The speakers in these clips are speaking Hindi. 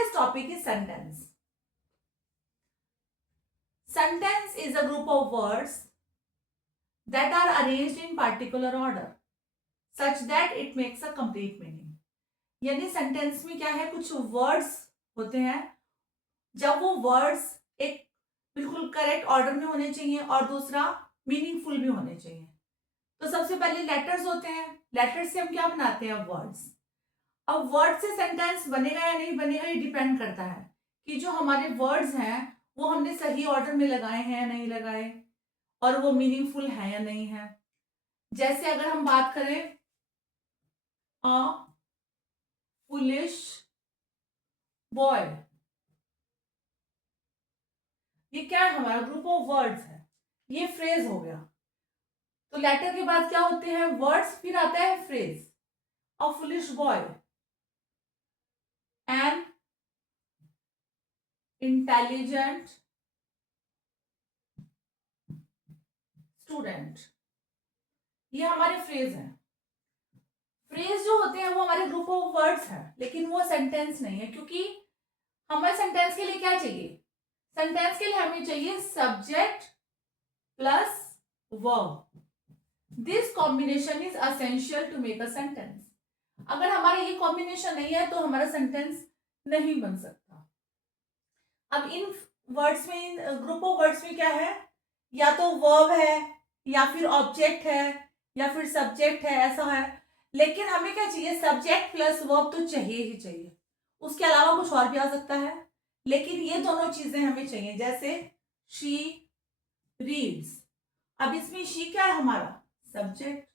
Today's topic is sentence. Sentence is a group of words that are arranged in particular order such that it makes a complete meaning. यानी सेंटेंस में क्या है, कुछ वर्ड्स होते हैं, जब वो वर्ड्स एक बिल्कुल करेक्ट ऑर्डर में होने चाहिए और दूसरा मीनिंगफुल भी होने चाहिए. तो सबसे पहले लेटर्स होते हैं. लेटर्स से हम क्या बनाते हैं, वर्ड्स. अब वर्ड से सेंटेंस बनेगा या नहीं बनेगा ये डिपेंड करता है कि जो हमारे वर्ड्स हैं वो हमने सही ऑर्डर में लगाए हैं या नहीं लगाए, और वो मीनिंगफुल है या नहीं है. जैसे अगर हम बात करें अ फुलिश बॉय, ये क्या है, हमारा ग्रुप ऑफ वर्ड्स है, ये फ्रेज हो गया. तो लेटर के बाद क्या होते हैं, वर्ड्स, फिर आता है phrase. A foolish boy, an intelligent student, ये हमारे फ्रेज हैं. फ्रेज जो होते हैं वो हमारे ग्रुप ऑफ वर्ड्स हैं, लेकिन वो सेंटेंस नहीं है, क्योंकि हमें सेंटेंस के लिए क्या चाहिए, सेंटेंस के लिए हमें चाहिए subject plus verb. This combination is essential to make a sentence. अगर हमारा ये कॉम्बिनेशन नहीं है तो हमारा सेंटेंस नहीं बन सकता. अब इन वर्ड्स में, इन ग्रुप ऑफ वर्ड्स में क्या है, या तो वर्ब है या फिर ऑब्जेक्ट है या फिर सब्जेक्ट है, ऐसा है. लेकिन हमें क्या चाहिए, सब्जेक्ट प्लस वर्ब तो चाहिए ही चाहिए. उसके अलावा कुछ और भी आ सकता है, लेकिन ये दोनों चीजें हमें चाहिए. जैसे शी रीड्स, अब इसमें शी क्या है, हमारा सब्जेक्ट,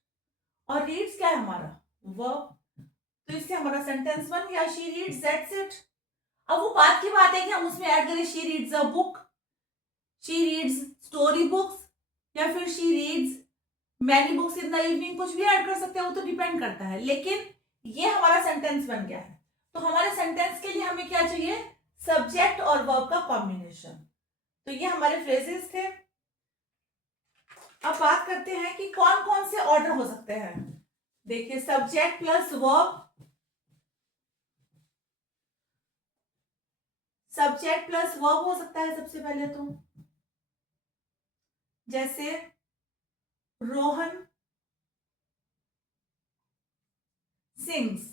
और रीड्स क्या है, हमारा वर्ब. तो इससे हमारा सेंटेंस बन गया, शी रीड्स, दैट्स इट. अब वो बात की बात है कि हम उसमें ऐड करें she reads a book, she reads story books, या फिर she reads many books in the evening, कुछ भी ऐड कर सकते हैं, वो तो डिपेंड करता है. लेकिन ये हमारा सेंटेंस बन गया है. तो हमारे सेंटेंस के लिए हमें क्या चाहिए, सब्जेक्ट और वर्ब का कॉम्बिनेशन. तो ये हमारे फ्रेजेस थे. अब बात करते हैं कि कौन कौन से ऑर्डर हो सकते हैं. देखिए, subject plus verb, subject plus verb हो सकता है सबसे पहले तो. जैसे रोहन सिंग्स,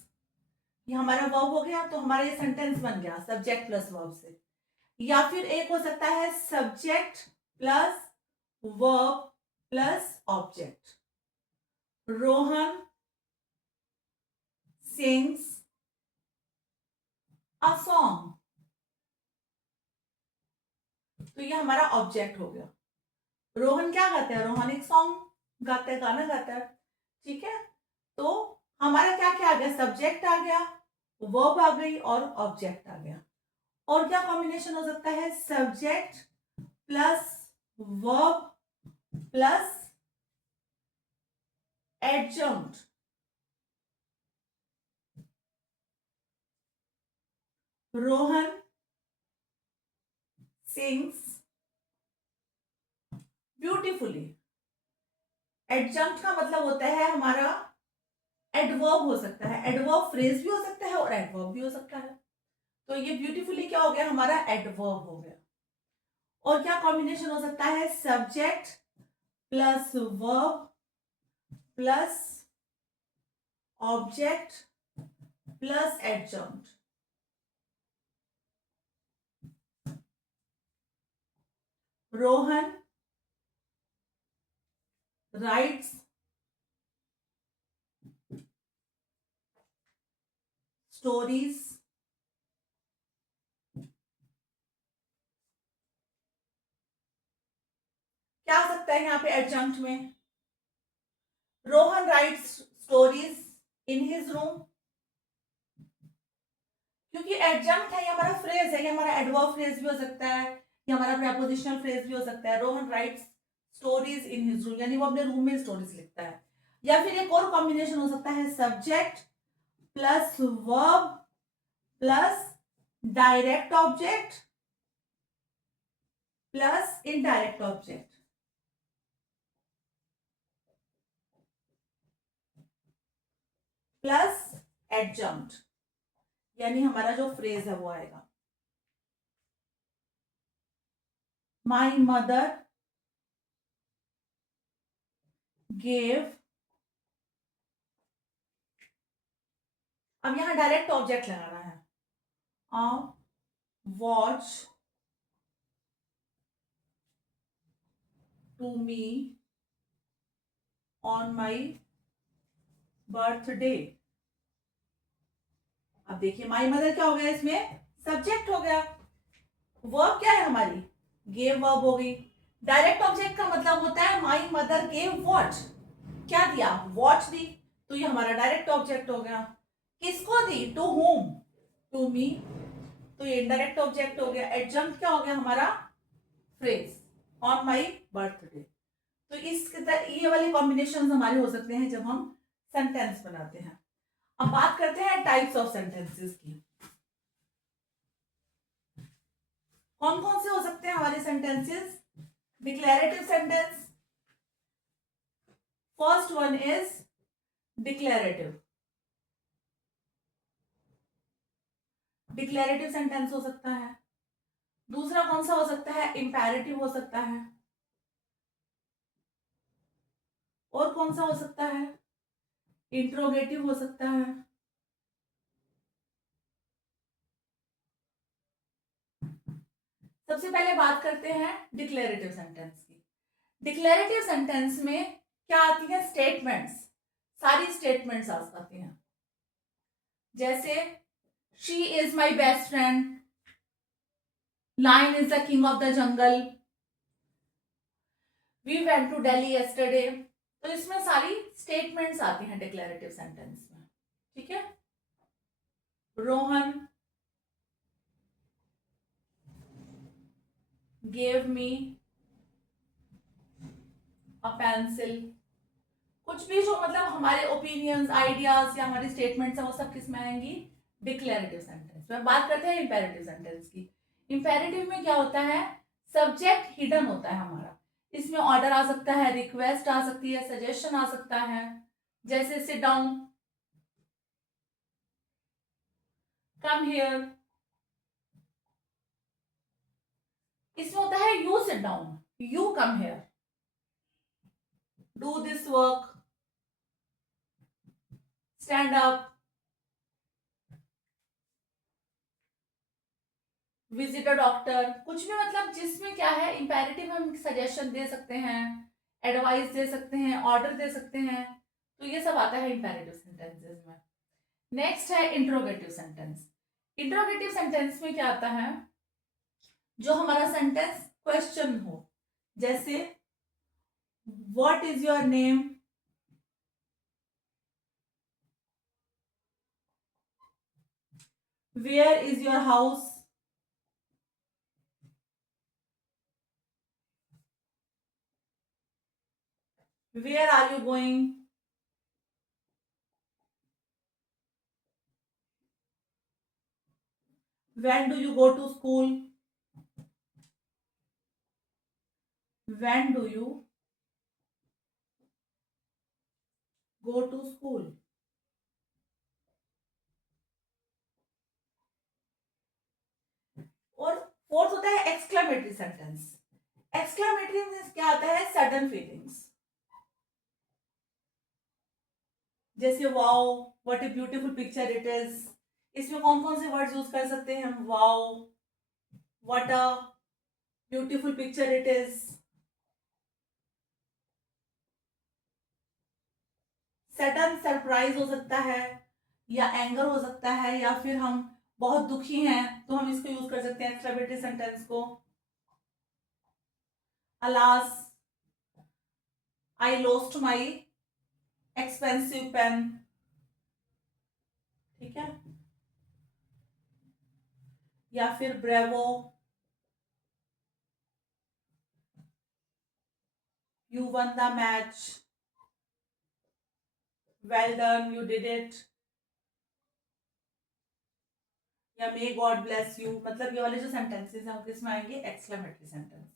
ये हमारा वर्ब हो गया, तो हमारा ये सेंटेंस बन गया सब्जेक्ट प्लस वर्ब से. या फिर एक हो सकता है subject plus verb plus object. Rohan sings a song, तो ये हमारा ऑब्जेक्ट हो गया. रोहन क्या गाता है, रोहन एक सॉन्ग गाता है, गाना गाता है. ठीक है, तो हमारा क्या क्या आ गया, सब्जेक्ट आ गया, वर्ब आ गई और ऑब्जेक्ट आ गया. और क्या कॉम्बिनेशन हो सकता है, subject plus verb plus adjunct. Rohan sings beautifully. Adjunct का मतलब होता है हमारा एडवर्ब हो सकता है, एडवर्ब फ्रेज भी हो सकता है और एडवर्ब भी हो सकता है. तो ये ब्यूटीफुली क्या हो गया, हमारा एडवर्ब हो गया. और क्या कॉम्बिनेशन हो सकता है, subject plus verb plus object plus adjunct. Rohan rights stories. क्या आ सकता है यहाँ पे एडजंक्ट में, Rohan rights stories in his room. क्योंकि एडजंक्ट है, ये हमारा फ्रेज है, ये हमारा एडवर्ब फ्रेज भी हो सकता है, ये हमारा प्रेपोजिशनल फ्रेज भी हो सकता है. Rohan rights stories in his room, यानी वो अपने रूम में स्टोरीज लिखता है. या फिर एक और कॉम्बिनेशन हो सकता है, subject plus verb plus direct object plus indirect object. Plus adjunct, यानी हमारा जो फ्रेज है वो आएगा माई मदर गेव। अब यहां डायरेक्ट ऑब्जेक्ट लगाना है, a watch to me on my birthday. अब देखिए माई मदर क्या हो गया, इसमें सब्जेक्ट हो गया, वर्ब क्या है हमारी, गेव वर्ब हो गई। डायरेक्ट ऑब्जेक्ट का मतलब होता है माई मदर गेव वॉच, क्या दिया, वॉच दी, तो ये हमारा डायरेक्ट ऑब्जेक्ट हो गया। किसको दी, टू होम, टू मी, तो ये इनडायरेक्ट ऑब्जेक्ट हो गया। एडजंक्ट क्या हो गया हमारा, फ्रेज, ऑन माई बर्थडे। तो इस ये वाले कॉम्बिनेशन हमारे हो सकते हैं जब हम सेंटेंस बनाते हैं। अब बात करते हैं टाइप्स ऑफ सेंटेंसेस की। कौन कौन से हो सकते हैं हमारे sentences, declarative sentence, first one is declarative. Declarative sentence हो सकता है। दूसरा कौन सा हो सकता है, इंपैरेटिव हो सकता है। और कौन सा हो सकता है, इंट्रोगेटिव हो सकता है। सबसे पहले बात करते हैं डिक्लेरेटिव सेंटेंस की। डिक्लेरेटिव सेंटेंस में क्या आती है, स्टेटमेंट्स, सारी स्टेटमेंट्स आती हैं। जैसे she is my best friend, lion is the king of the jungle, we went to Delhi yesterday. तो इसमें सारी स्टेटमेंट्स आती हैं डिक्लेरेटिव सेंटेंस में, ठीक है। Rohan gave me a pencil। कुछ भी जो मतलब हमारे ओपिनियंस, आइडियाज या हमारी स्टेटमेंट्स है वो सब किस में आएंगी, डिक्लेरेटिव सेंटेंस में। बात करते हैं इंपेरेटिव सेंटेंस की। इंपेरेटिव में क्या होता है, सब्जेक्ट हिडन होता है हमारा, इसमें ऑर्डर आ सकता है, रिक्वेस्ट आ सकती है, सजेशन आ सकता है। जैसे सिट डाउन, कम हियर, इसमें होता है you sit down, you come here, do this work, stand up, visit a doctor. कुछ भी मतलब जिसमें क्या है, इंपेरेटिव हम सजेशन दे सकते हैं, एडवाइस दे सकते हैं, ऑर्डर दे सकते हैं, तो ये सब आता है इंपेरेटिव सेंटेंसेस में। नेक्स्ट है इंट्रोगेटिव सेंटेंस। इंट्रोगेटिव सेंटेंस में क्या आता है, जो हमारा सेंटेंस क्वेश्चन हो, जैसे what is your name, where is your house, where are you going, when do you go to school, when do you go to school। और फोर्थ होता है एक्सक्लेमेटरी सेंटेंस। एक्सक्लेमेटरी मींस क्या आता है, सडन फीलिंग्स, जैसे wow, what a beautiful picture it is. इसमें कौन कौन से वर्ड्स यूज कर सकते हैं हम, wow, what a beautiful picture it is. Sudden surprise हो सकता है, या एंगर हो सकता है, या फिर हम बहुत दुखी हैं तो हम इसको यूज कर सकते हैं एक्सक्लेमेटरी सेंटेंस को। Alas, I lost my expensive pen, ठीक है। या फिर bravo, you won the match, well done, you did it, या मे गॉड ब्लेस यू। मतलब ये वाले जो सेंटेंसेस हैं वो किसमें आएंगे, एक्सक्लेमेटरी सेंटेंस।